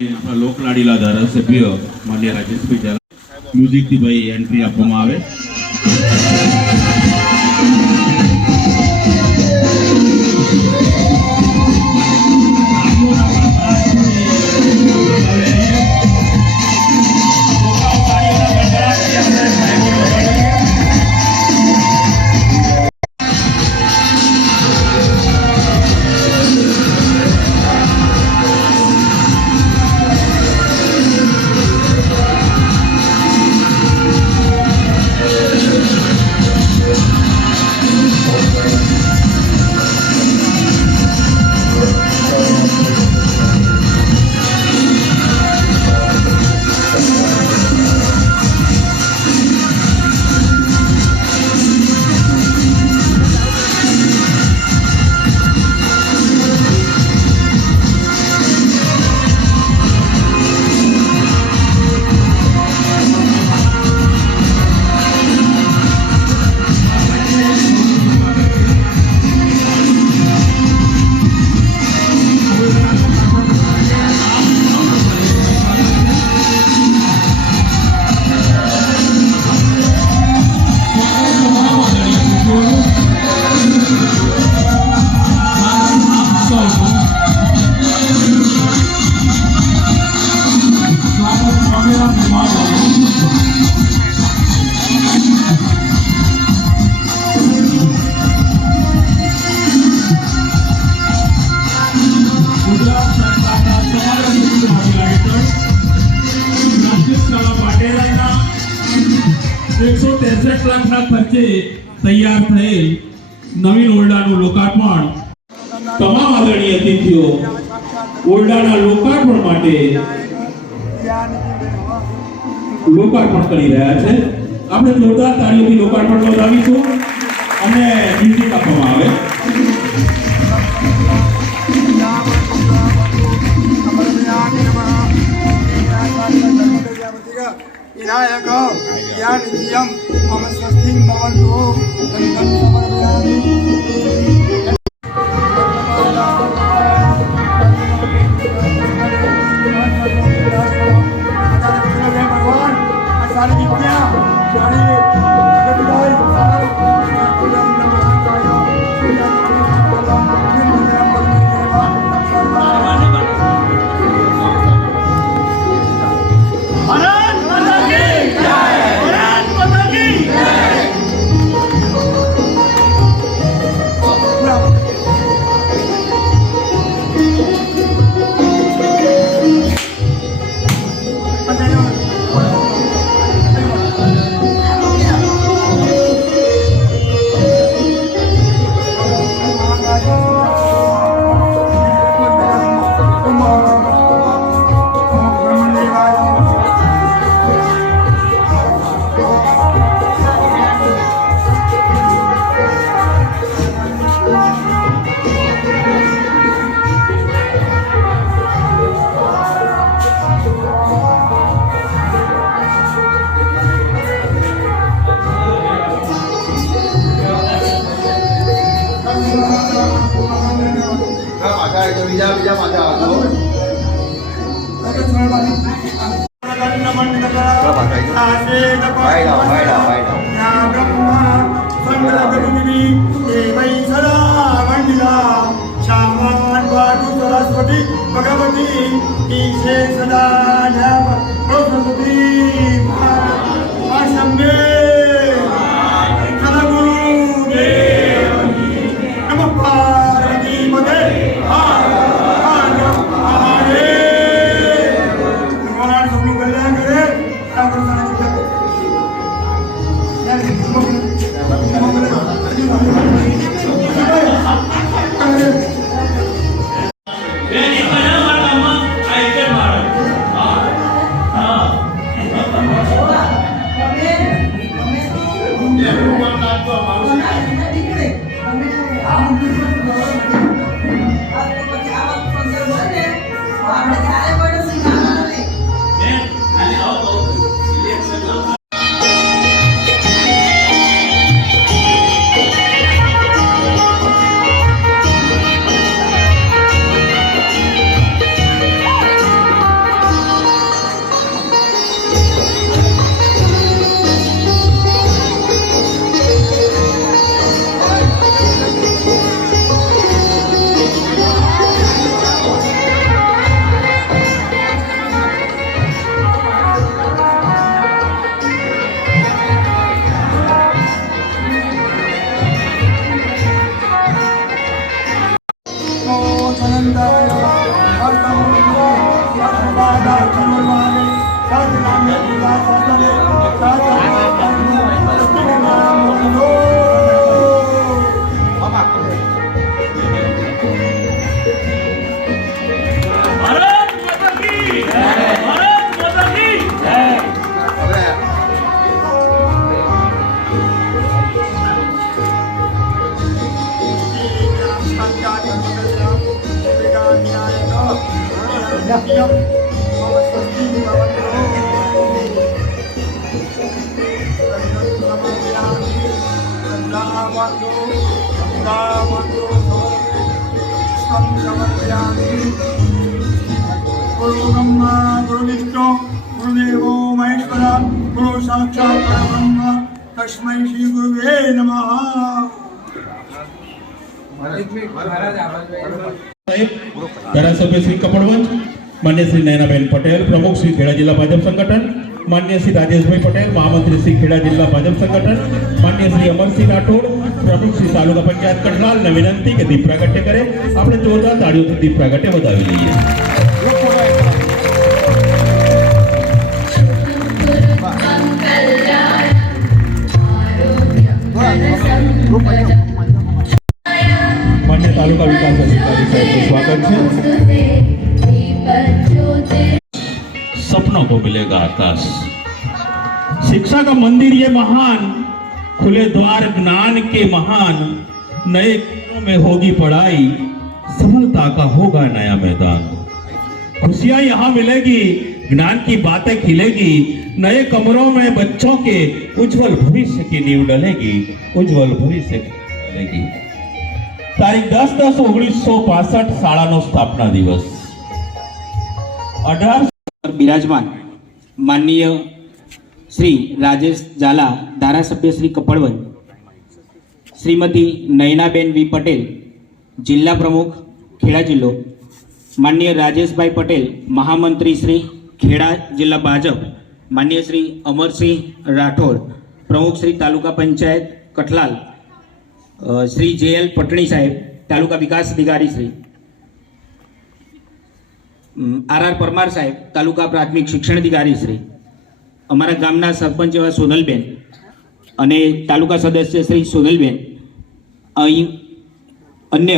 આપણા લોકલાડીલા ધારાસભ્ય માન્ય રાજેશભાઈ ઝાલા મ્યુઝિકથી ભાઈ એન્ટ્રી આપવામાં આવે. તૈયાર થયેલ નવીન ઓરડાનું લોકાર્પણ તમામ આદરણીય અતિથિઓ ઓરડાના લોકાર્પણ માટે લોકાર્પણ કરી રહ્યા છે. આપણે જોરદાર તાળીઓથી લોકાર્પણ વધાવીશું અને મ્યુઝિક આપવામાં આવે. विनायक ज्ञान नियम मम स्वस्ति भवन्तु तन्तं समर्पयामि. भगवान सारी विद्या सारी जगदाई सरस्वती भगवती ईशे सदा सरस्वती आशंबे सदगुरु देव नमः पार्वती पते हर हर महादेव. भगवान सबનું કલ્યાણ કરે. આપણે स्वस्ति भवन्तु समर्पयामि गुरु ब्रह्मा गुरु विष्णु गुरुदेवो महेश्वर गुरु साक्षात् परब्रह्म तस्मै श्री गुरुवे नमः ધારાસભ્ય શ્રી કપડવંજ, માન્ય શ્રી નયનાબેન પટેલ, પ્રમુખ શ્રી ખેડા જિલ્લા ભાજપ સંગઠન, માન્ય શ્રી રાજેશભાઈ પટેલ, મહામંત્રી શ્રી ખેડા જિલ્લા ભાજપ સંગઠન, માન્ય શ્રી અમરસિંહ રાઠોડ, પ્રમુખ શ્રી તાલુકા પંચાયત કઠલાલને વિનંતી કે દીપ પ્રાગટ્ય કરે. આપણે જોરદાર તાળીઓથી દીપ પ્રાગટ્ય વધાવી લઈએ. માન્ય તાલુકા વિકાસ અધિકારી સાહેબનું સ્વાગત છે. सपनों को मिलेगा आकाश, शिक्षा का मंदिर ये महान, खुले द्वार ज्ञान के महान, नए क्षेत्रों में होगी पढ़ाई, सफलता का होगा नया मैदान. खुशियां यहाँ मिलेगी, ज्ञान की बातें खिलेगी, नए कमरों में बच्चों के उज्जवल भविष्य की नींव डलेगी, उज्जवल भविष्य की डलेगी. तारीख 10/10/1965 શાળાનો સ્થાપના દિવસ. 18 બિરાજમાન માનનીય શ્રી રાજેશ ઝાલા, ધારાસભ્ય શ્રી કપડવંજ, શ્રીમતી નયનાબેન વી પટેલ, જિલ્લા પ્રમુખ ખેડા જિલ્લો, માનનીય રાજેશભાઈ પટેલ, મહામંત્રી શ્રી ખેડા જિલ્લા ભાજપ, માનનીય શ્રી અમરસિંહ રાઠોડ, પ્રમુખ શ્રી તાલુકા પંચાયત કઠલાલ, શ્રી જે.એલ. પટણી સાહેબ, તાલુકા વિકાસ અધિકારી શ્રી આર.આર. પરમાર સાહેબ, તાલુકા પ્રાથમિક શિક્ષણ અધિકારી શ્રી, અમારા ગામના સરપંચ એવા સોનલબેન અને તાલુકા સદસ્ય શ્રી સોનલબેન, અહીં અન્ય